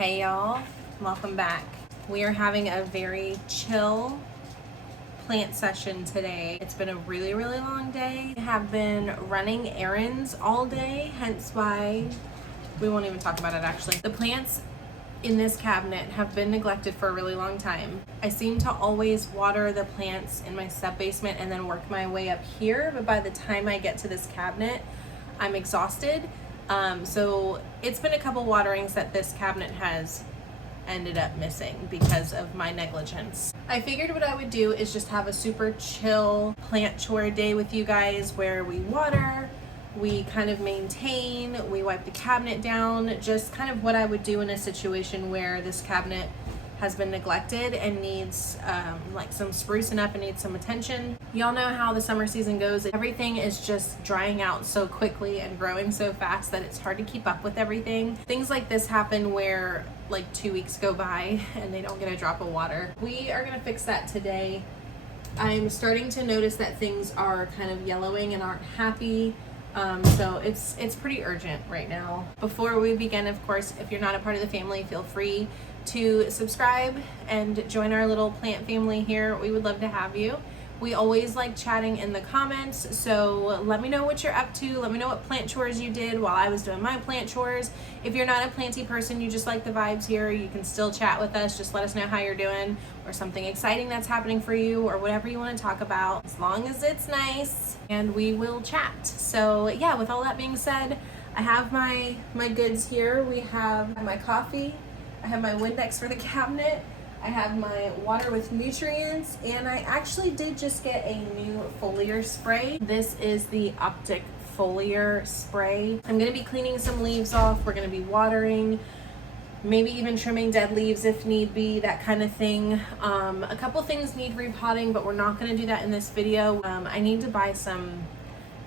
Hey y'all, welcome back. We are having a very chill plant session today. It's been a really long day. I have been running errands all day, hence why we won't even talk about it actually. The plants in this cabinet have been neglected for a really long time. I seem to always water the plants in my sub-basement and then work my way up here, but by the time I get to this cabinet, I'm exhausted. So it's been a couple waterings that this cabinet has ended up missing because of my negligence. I figured what I would do is just have a super chill plant chore day with you guys where we water, we kind of maintain, we wipe the cabinet down, just kind of what I would do in a situation where this cabinet has been neglected and needs like some sprucing up and needs some attention. Y'all know how the summer season goes. Everything is just drying out so quickly and growing so fast that it's hard to keep up with everything. Things like this happen where like 2 weeks go by and they don't get a drop of water. We are gonna fix that today. I'm starting to notice that things are kind of yellowing and aren't happy. So it's pretty urgent right now. Before we begin, of course, if you're not a part of the family, feel free to subscribe and join our little plant family here. We would love to have you. We always like chatting in the comments, so let me know what you're up to. Let me know what plant chores you did while I was doing my plant chores. If you're not a planty person, you just like the vibes here, you can still chat with us. Just let us know how you're doing or something exciting that's happening for you or whatever you want to talk about, as long as it's nice, and we will chat. So yeah, with all that being said, I have my goods here. We have my coffee, I have my Windex for the cabinet, I have my water with nutrients, and I actually did just get a new foliar spray. This is the Optic foliar spray. I'm gonna be cleaning some leaves off, we're gonna be watering, maybe even trimming dead leaves if need be, that kind of thing. A couple things need repotting, but we're not gonna do that in this video. I need to buy some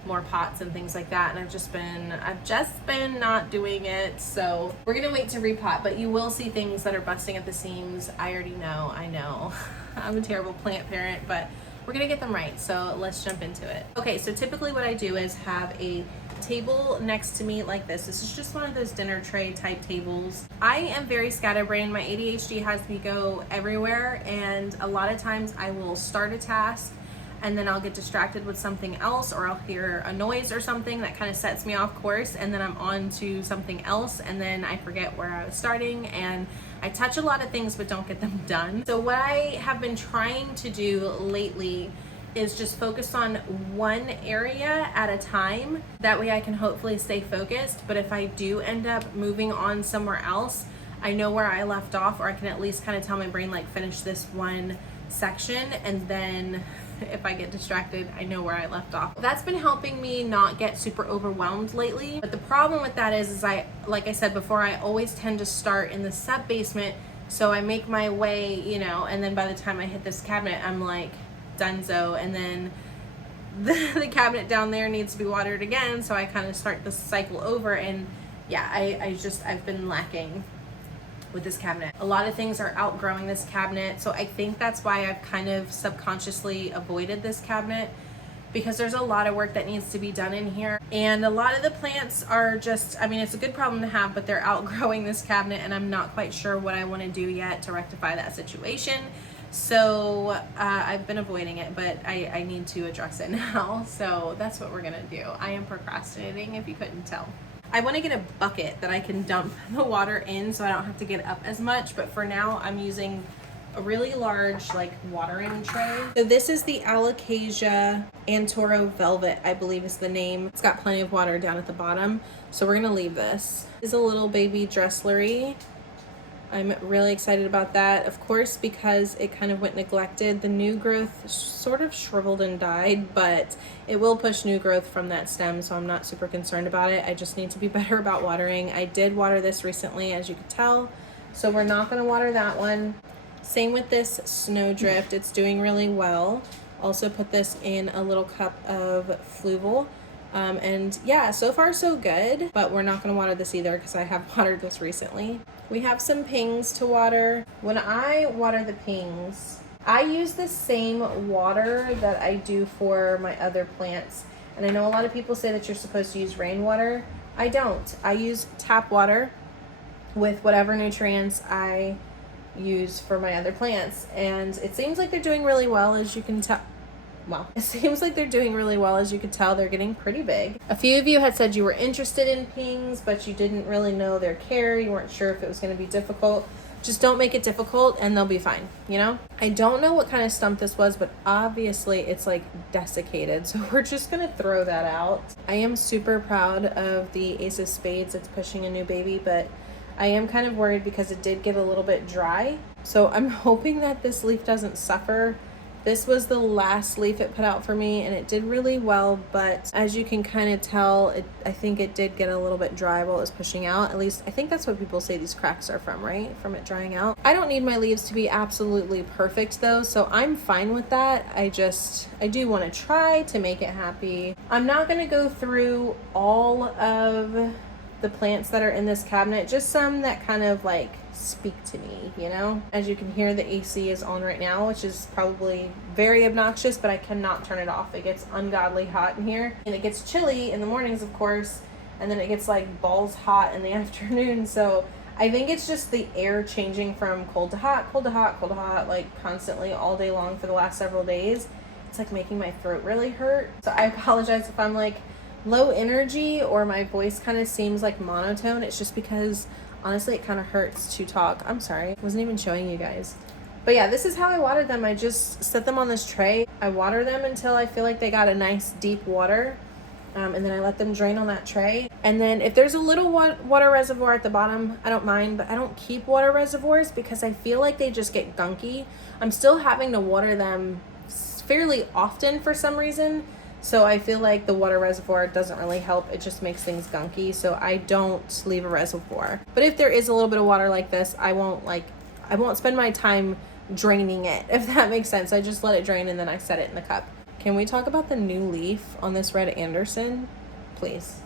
more pots and things like that, and I've just been not doing it, so we're gonna wait to repot. But you will see things that are busting at the seams. I already know, I know. I'm a terrible plant parent, but we're gonna get them right, so let's jump into it. Okay, so typically what I do is have a table next to me like this. This is just one of those dinner tray type tables. I am very scatterbrained. My ADHD has me go everywhere, and a lot of times I will start a task and then I'll get distracted with something else, or I'll hear a noise or something that kind of sets me off course, and then I'm on to something else, and then I forget where I was starting, and I touch a lot of things but don't get them done. So what I have been trying to do lately is just focus on one area at a time. That way I can hopefully stay focused, but if I do end up moving on somewhere else, I know where I left off, or I can at least kind of tell my brain, like, finish this one section, and then if I get distracted, I know where I left off. That's been helping me not get super overwhelmed lately. But the problem with that is like I said before, I always tend to start in the sub basement. So I make my way, you know, and then by the time I hit this cabinet, I'm like donezo. And then the cabinet down there needs to be watered again. So I kind of start this cycle over. And yeah, I've been lacking with this cabinet. A lot of things are outgrowing this cabinet, so I think that's why I've kind of subconsciously avoided this cabinet, because there's a lot of work that needs to be done in here, and a lot of the plants are just, I mean, it's a good problem to have, but they're outgrowing this cabinet, and I'm not quite sure what I want to do yet to rectify that situation. So I've been avoiding it, but I need to address it now, so that's what we're gonna do. I am procrastinating, if you couldn't tell. I want to get a bucket that I can dump the water in so I don't have to get up as much, but for now I'm using a really large like watering tray. So this is the Alocasia Antoro Velvet, I believe is the name. It's got plenty of water down at the bottom, so we're gonna leave this. This is a little baby Dresslery. I'm really excited about that, of course, because it kind of went neglected. The new growth sort of shriveled and died, but it will push new growth from that stem, so I'm not super concerned about it. I just need to be better about watering. I did water this recently, as you could tell, so we're not gonna water that one. Same with this Snowdrift, it's doing really well. Also put this in a little cup of Fluval. And yeah, so far so good, but we're not gonna water this either because I have watered this recently. We have some pings to water. When I water the pings, I use the same water that I do for my other plants. And I know a lot of people say that you're supposed to use rainwater. I don't. I use tap water. with whatever nutrients I use for my other plants. And it seems like they're doing really well, as you can tell. Well, it seems like they're doing really well. As you can tell, they're getting pretty big. A few of you had said you were interested in pings, but you didn't really know their care. You weren't sure if it was going to be difficult. Just don't make it difficult and they'll be fine, you know? I don't know what kind of stump this was, but obviously it's like desiccated. So we're just going to throw that out. I am super proud of the Ace of Spades. It's pushing a new baby, but I am kind of worried because it did get a little bit dry. So I'm hoping that this leaf doesn't suffer. This was the last leaf it put out for me, and it did really well, but as you can kind of tell, I think it did get a little bit dry while it was pushing out. At least I think that's what people say these cracks are from, right? From it drying out. I don't need my leaves to be absolutely perfect though, so I'm fine with that. I do want to try to make it happy. I'm not going to go through all of the plants that are in this cabinet, just some that kind of like speak to me, you know? As you can hear, the AC is on right now, which is probably very obnoxious, but I cannot turn it off. It gets ungodly hot in here, and it gets chilly in the mornings, of course, and then it gets like balls hot in the afternoon. So I think it's just the air changing from cold to hot, cold to hot, cold to hot, like constantly all day long for the last several days. It's like making my throat really hurt. So I apologize if I'm like low energy or my voice kind of seems like monotone. It's just because honestly it kind of hurts to talk. I'm sorry, I wasn't even showing you guys. But yeah, this is how I watered them. I just set them on this tray. I water them until I feel like they got a nice deep water, and then I let them drain on that tray. And then if there's a little water reservoir at the bottom, I don't mind, but I don't keep water reservoirs because I feel like they just get gunky. I'm still having to water them fairly often for some reason. So I feel like the water reservoir doesn't really help. It just makes things gunky. So I don't leave a reservoir. But if there is a little bit of water like this, I won't spend my time draining it, if that makes sense. I just let it drain and then I set it in the cup. Can we talk about the new leaf on this red Anderson, please?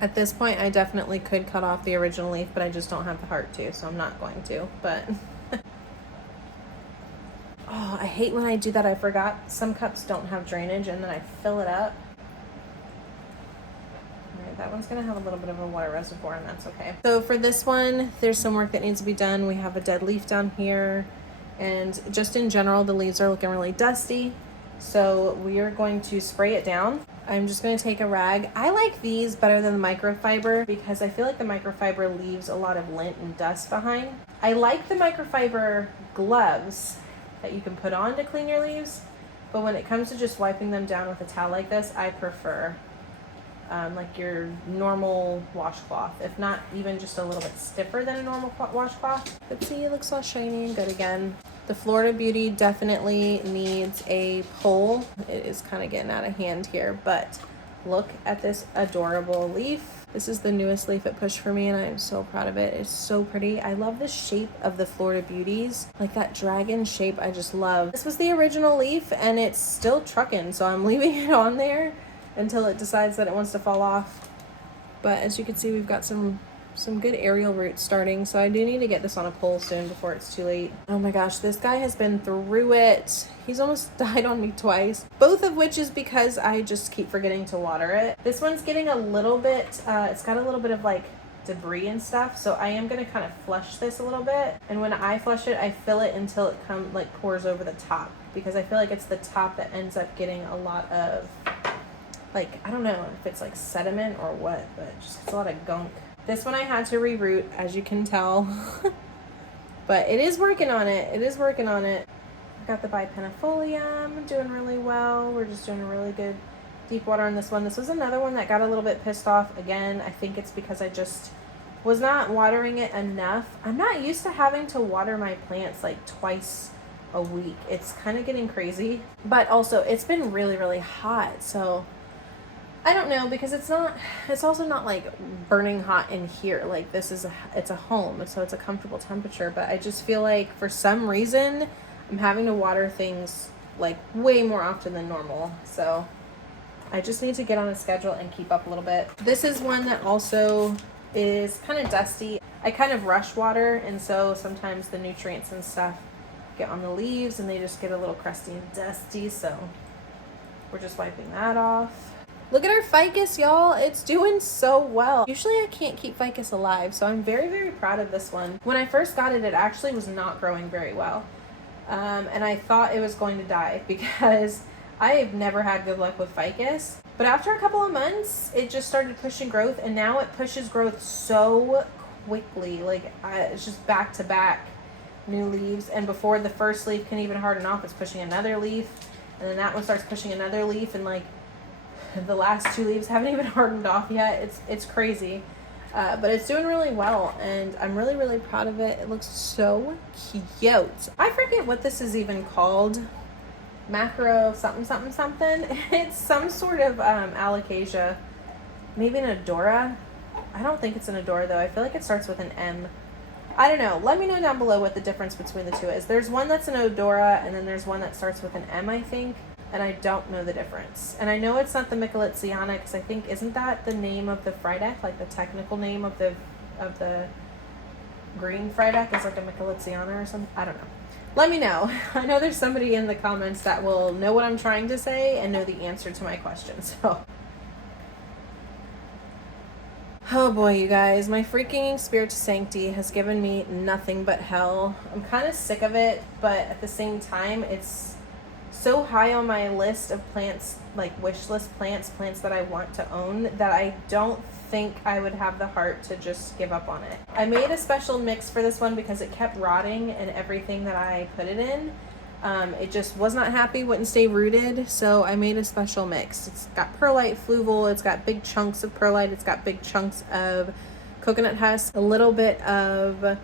At this point, I definitely could cut off the original leaf, but I just don't have the heart to, so I'm not going to. But oh, I hate when I do that. I forgot some cups don't have drainage and then I fill it up. All right, that one's gonna have a little bit of a water reservoir and that's okay. So for this one, there's some work that needs to be done. We have a dead leaf down here, and just in general, the leaves are looking really dusty. So we are going to spray it down. I'm just gonna take a rag. I like these better than the microfiber because I feel like the microfiber leaves a lot of lint and dust behind. I like the microfiber gloves that you can put on to clean your leaves, but when it comes to just wiping them down with a towel like this, I prefer like your normal washcloth, if not even just a little bit stiffer than a normal washcloth. But see, it looks all shiny and good again. The Florida Beauty definitely needs a pull. It is kind of getting out of hand here, but look at this adorable leaf. This is the newest leaf it pushed for me, and I am so proud of it. It's so pretty. I love the shape of the Florida Beauties. Like that dragon shape, I just love. This was the original leaf, and it's still trucking, so I'm leaving it on there until it decides that it wants to fall off. But as you can see, we've got some good aerial roots starting, so I do need to get this on a pole soon before it's too late. Oh my gosh, this guy has been through it. He's almost died on me twice, both of which is because I just keep forgetting to water it. This one's getting a little bit, it's got a little bit of like debris and stuff, so I am gonna kind of flush this a little bit, and when I flush it, I fill it until it pours over the top, because I feel like it's the top that ends up getting a lot of, like, I don't know if it's like sediment or what, but just it's a lot of gunk. This one I had to reroot, as you can tell, but it is working on it. It is working on it. I got the bipenifolium doing really well. We're just doing a really good deep water on this one. This was another one that got a little bit pissed off. Again, I think it's because I just was not watering it enough. I'm not used to having to water my plants like twice a week. It's kind of getting crazy, but also it's been really, really hot. So I don't know, because it's also not like burning hot in here. Like this is it's a home, so it's a comfortable temperature, but I just feel like for some reason I'm having to water things like way more often than normal. So I just need to get on a schedule and keep up a little bit. This is one that also is kind of dusty. I kind of rush water, and so sometimes the nutrients and stuff get on the leaves and they just get a little crusty and dusty, so we're just wiping that off. Look at our ficus, y'all. It's doing so well. Usually I can't keep ficus alive, so I'm very, very proud of this one. When I first got it, it actually was not growing very well. And I thought it was going to die because I have never had good luck with ficus. But after a couple of months, it just started pushing growth, and now it pushes growth so quickly. Like, it's just back to back new leaves, and before the first leaf can even harden off, it's pushing another leaf, and then that one starts pushing another leaf, and like the last 2 leaves haven't even hardened off yet. It's crazy. But it's doing really well, and I'm really, really proud of it. It looks so cute. I forget what this is even called. Macro something something something. It's some sort of alocasia. Maybe an Adora. I don't think it's an Adora though. I feel like it starts with an M. I don't know. Let me know down below what the difference between the two is. There's one that's an Odora, and then there's one that starts with an M, I think. And I don't know the difference. And I know it's not the Michelitziana, because I think, isn't that the name of the Frydek? Like the technical name of the green Frydek is like a Michelitziana or something? I don't know. Let me know. I know there's somebody in the comments that will know what I'm trying to say and know the answer to my question. So, oh boy, you guys, my freaking Spirit to Sancti has given me nothing but hell. I'm kind of sick of it, but at the same time, it's so high on my list of plants, like wish list plants that I want to own, that I don't think I would have the heart to just give up on it. I made a special mix for this one because it kept rotting in everything that I put it in. It just was not happy, wouldn't stay rooted, so I made a special mix. It's got perlite fluval, it's got big chunks of perlite, it's got big chunks of coconut husk, a little bit of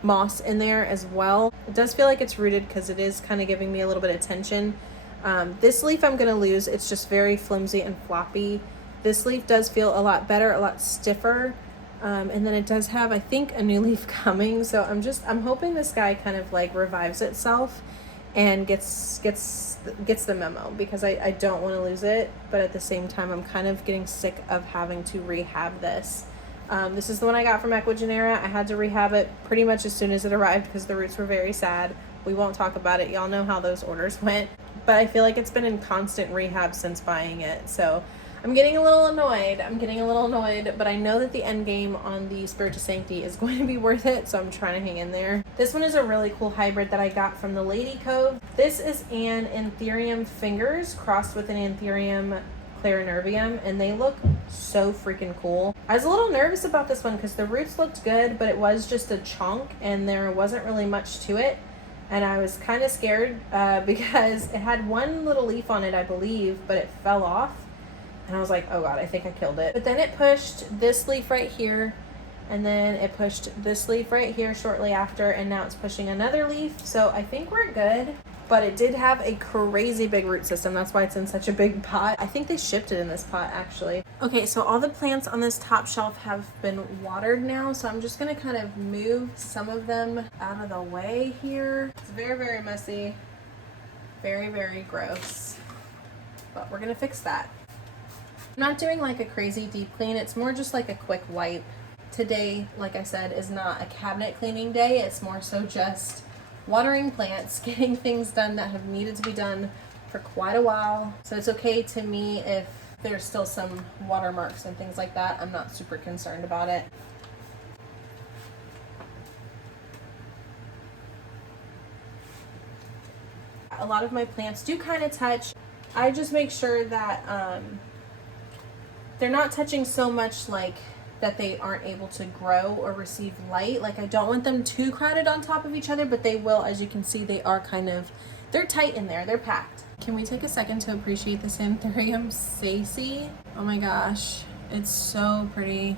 moss in there as well. It does feel like it's rooted because it is kind of giving me a little bit of tension. This leaf I'm going to lose. It's just very flimsy and floppy. This leaf does feel a lot better, a lot stiffer. And then it does have, I think, a new leaf coming. So I'm hoping this guy kind of like revives itself and gets the memo, because I don't want to lose it. But at the same time, I'm kind of getting sick of having to rehab this. This is the one I got from Equigenera. I had to rehab it pretty much as soon as it arrived because the roots were very sad. We won't talk about it. Y'all know how those orders went. But I feel like it's been in constant rehab since buying it. So I'm getting a little annoyed. But I know that the end game on the Spirit to Sancti is going to be worth it. So I'm trying to hang in there. This one is a really cool hybrid that I got from the Lady Cove. This is an Anthurium Fingers crossed with an Anthurium Clarinervium, and they look so freaking cool. I was a little nervous about this one because the roots looked good, but it was just a chunk and there wasn't really much to it, and I was kind of scared because it had one little leaf on it, I believe, but it fell off, and I was like, oh god, I think I killed it. But then it pushed this leaf right here, and then it pushed this leaf right here shortly after, and now it's pushing another leaf, so I think we're good. But it did have a crazy big root system. That's why it's in such a big pot. I think they shipped it in this pot, actually. Okay, so all the plants on this top shelf have been watered now, so I'm just gonna kind of move some of them out of the way here. It's very, very messy. Very, very gross. But we're gonna fix that. I'm not doing like a crazy deep clean. It's more just like a quick wipe. Today, like I said, is not a cabinet cleaning day. It's more so just watering plants, getting things done that have needed to be done for quite a while. So it's okay to me if there's still some watermarks and things like that. I'm not super concerned about it. A lot of my plants do kind of touch. I just make sure that they're not touching so much like that they aren't able to grow or receive light. Like, I don't want them too crowded on top of each other, but they will, as you can see, they are kind of, they're tight in there, they're packed. Can we take a second to appreciate this Anthurium Sacy? Oh my gosh, it's so pretty.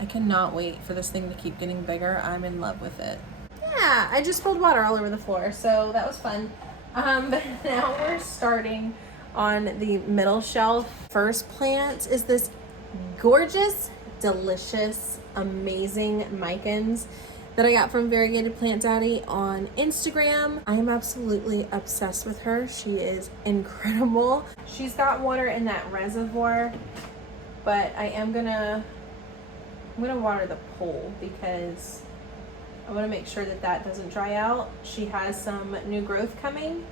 I cannot wait for this thing to keep getting bigger. I'm in love with it. Yeah, I just spilled water all over the floor, so that was fun. But now we're starting on the middle shelf. First plant is this gorgeous, delicious, amazing Micans that I got from Variegated Plant Daddy on Instagram. I am absolutely obsessed with her. She is incredible. She's got water in that reservoir, but I'm gonna water the pole because I want to make sure that that doesn't dry out. She has some new growth coming,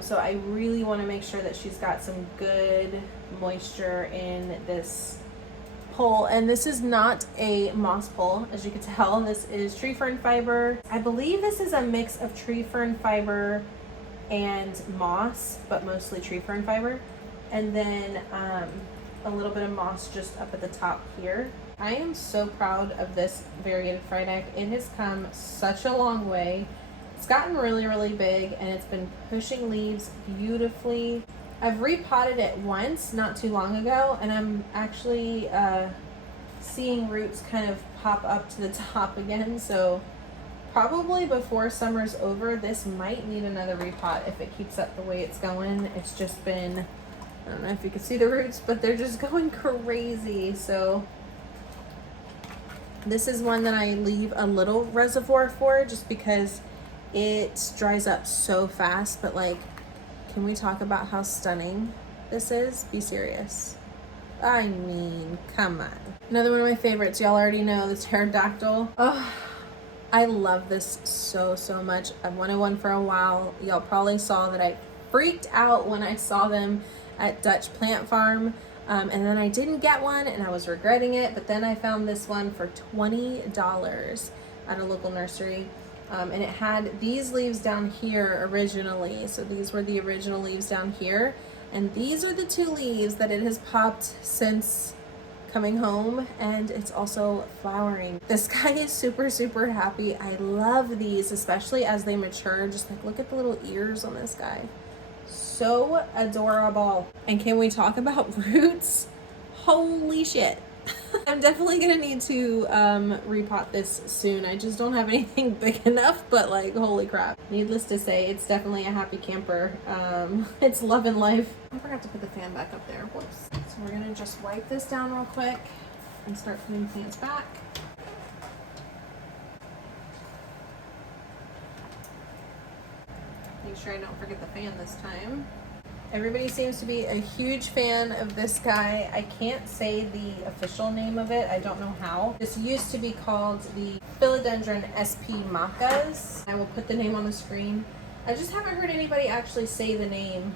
So I really want to make sure that she's got some good moisture in this pole. And this is not a moss pole, as you can tell. This is tree fern fiber. I believe this is a mix of tree fern fiber and moss, but mostly tree fern fiber. And then a little bit of moss just up at the top here. I am so proud of this variegated fried egg. It has come such a long way. It's gotten really, really big, and it's been pushing leaves beautifully. I've repotted it once not too long ago, and I'm actually seeing roots kind of pop up to the top again. So probably before summer's over, this might need another repot if it keeps up the way it's going. It's just been, I don't know if you can see the roots, but they're just going crazy. So this is one that I leave a little reservoir for, just because it dries up so fast. But like, can we talk about how stunning this is? Be serious. I mean, come on. Another one of my favorites, y'all already know, the pterodactyl. Oh, I love this so, so much. I've wanted one for a while. Y'all probably saw that I freaked out when I saw them at Dutch Plant Farm. And then I didn't get one, and I was regretting it. But then I found this one for $20 at a local nursery. And it had these leaves down here originally. So these were the original leaves down here. And these are the two leaves that it has popped since coming home, and it's also flowering. This guy is super, super happy. I love these, especially as they mature. Just like, look at the little ears on this guy. So adorable. And can we talk about roots? Holy shit. I'm definitely gonna need to repot this soon. I just don't have anything big enough, but like, holy crap. Needless to say, it's definitely a happy camper. It's loving life. I forgot to put the fan back up there. Whoops. So we're gonna just wipe this down real quick and start putting plants back. Make sure I don't forget the fan this time. Everybody seems to be a huge fan of this guy. I can't say the official name of it. I don't know how. This used to be called the Philodendron SP Macas. I will put the name on the screen. I just haven't heard anybody actually say the name,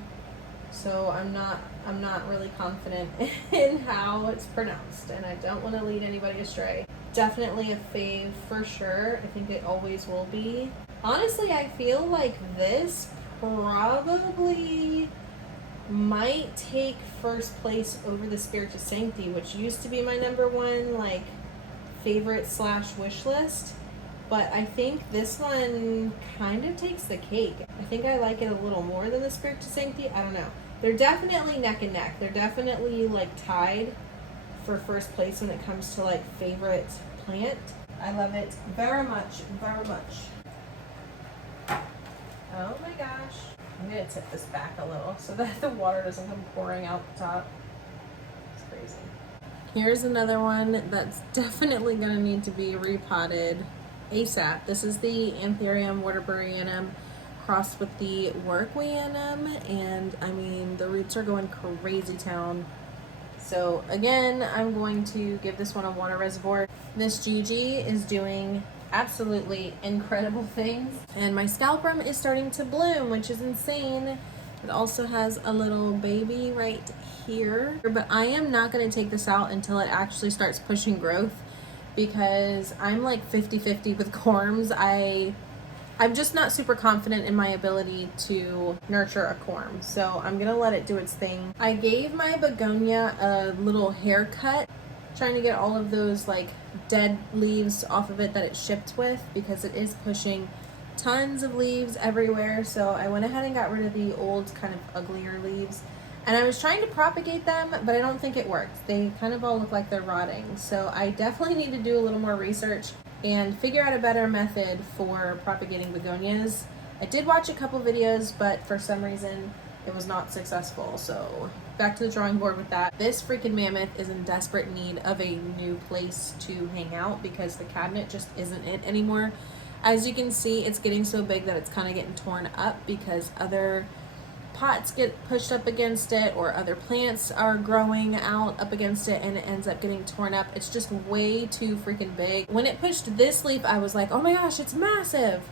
so I'm not really confident in how it's pronounced, and I don't want to lead anybody astray. Definitely a fave for sure. I think it always will be. Honestly, I feel like this probably might take first place over the Spiritus Sancti, which used to be my #1 like favorite / wish list. But I think this one kind of takes the cake. I think I like it a little more than the Spiritus Sancti. I don't know. They're definitely neck and neck. They're definitely like tied for first place when it comes to like favorite plant. I love it very much, very much. Oh my gosh. I'm gonna tip this back a little so that the water doesn't come pouring out the top. It's crazy. Here's another one that's definitely gonna need to be repotted ASAP. This is the Anthurium waterburyanum crossed with the workweanum, and I mean, the roots are going crazy town. So again, I'm going to give this one a water reservoir. Miss Gigi is doing absolutely incredible things, and my scalprum is starting to bloom, which is insane. It also has a little baby right here, but I am not going to take this out until it actually starts pushing growth, because I'm like 50-50 with corms. I'm just not super confident in my ability to nurture a corm, so I'm gonna let it do its thing. I gave my begonia a little haircut, trying to get all of those like dead leaves off of it that it shipped with, because it is pushing tons of leaves everywhere. So I went ahead and got rid of the old kind of uglier leaves, and I was trying to propagate them, but I don't think it worked. They kind of all look like they're rotting. So I definitely need to do a little more research and figure out a better method for propagating begonias. I did watch a couple videos, but for some reason it was not successful. So back to the drawing board with that. This freaking mammoth is in desperate need of a new place to hang out, because the cabinet just isn't it anymore. As you can see, it's getting so big that it's kind of getting torn up because other pots get pushed up against it, or other plants are growing out up against it, and it ends up getting torn up. It's just way too freaking big. When it pushed this leaf, I was like, oh my gosh, it's massive.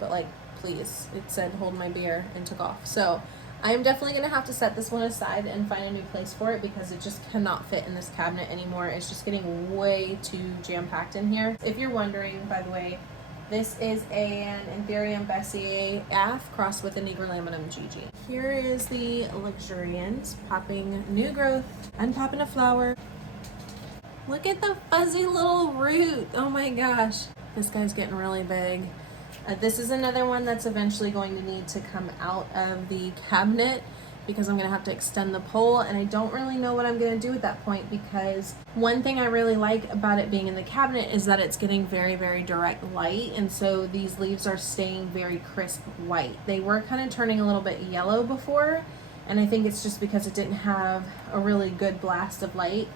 But like, please. It said hold my beer and took off. So I'm definitely going to have to set this one aside and find a new place for it because it just cannot fit in this cabinet anymore. It's just getting way too jam-packed in here. If you're wondering, by the way, this is an Imperium Bessier AF crossed with a Negrolaminum GG. Here is the luxuriant, popping new growth, unpopping a flower. Look at the fuzzy little root. Oh my gosh. This guy's getting really big. This is another one that's eventually going to need to come out of the cabinet because I'm going to have to extend the pole, and I don't really know what I'm going to do at that point because one thing I really like about it being in the cabinet is that it's getting very, very direct light, and so these leaves are staying very crisp white. They were kind of turning a little bit yellow before, and I think it's just because it didn't have a really good blast of light.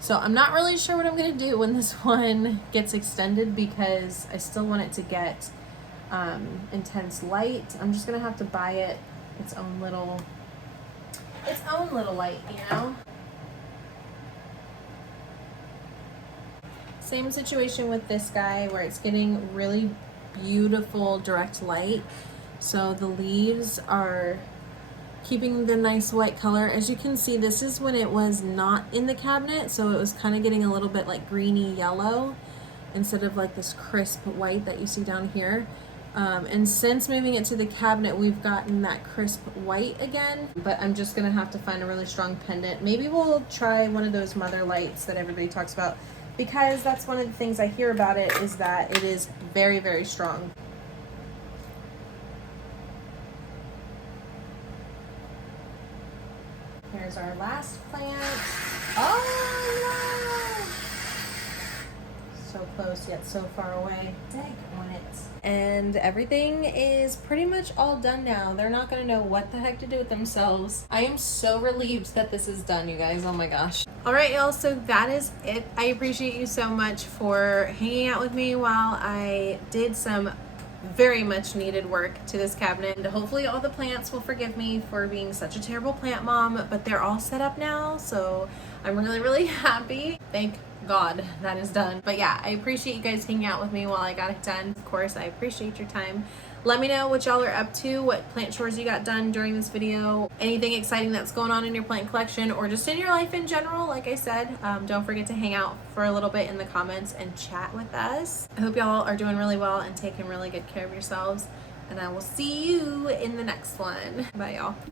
So I'm not really sure what I'm going to do when this one gets extended because I still want it to get intense light. I'm just going to have to buy it its own little light, you know? Same situation with this guy where it's getting really beautiful direct light. So the leaves are keeping the nice white color. As you can see, this is when it was not in the cabinet, so it was kind of getting a little bit like greeny yellow instead of like this crisp white that you see down here. And since moving it to the cabinet, we've gotten that crisp white again, but I'm just gonna have to find a really strong pendant. Maybe we'll try one of those mother lights that everybody talks about, because that's one of the things I hear about it is that it is very, very strong. Here's our last plant. Oh no! So close yet so far away. Dang on it. And everything is pretty much all done now. They're not gonna know what the heck to do with themselves. I am so relieved that this is done, you guys. Oh my gosh. All right, y'all, so that is it. I appreciate you so much for hanging out with me while I did some very much needed work to this cabinet. And hopefully all the plants will forgive me for being such a terrible plant mom, but they're all set up now, so I'm really, really happy. Thank God that is done. But yeah, I appreciate you guys hanging out with me while I got it done. Of course, I appreciate your time. Let me know what y'all are up to, what plant chores you got done during this video, anything exciting that's going on in your plant collection or just in your life in general. Like I said, don't forget to hang out for a little bit in the comments and chat with us. I hope y'all are doing really well and taking really good care of yourselves, and I will see you in the next one. Bye, y'all.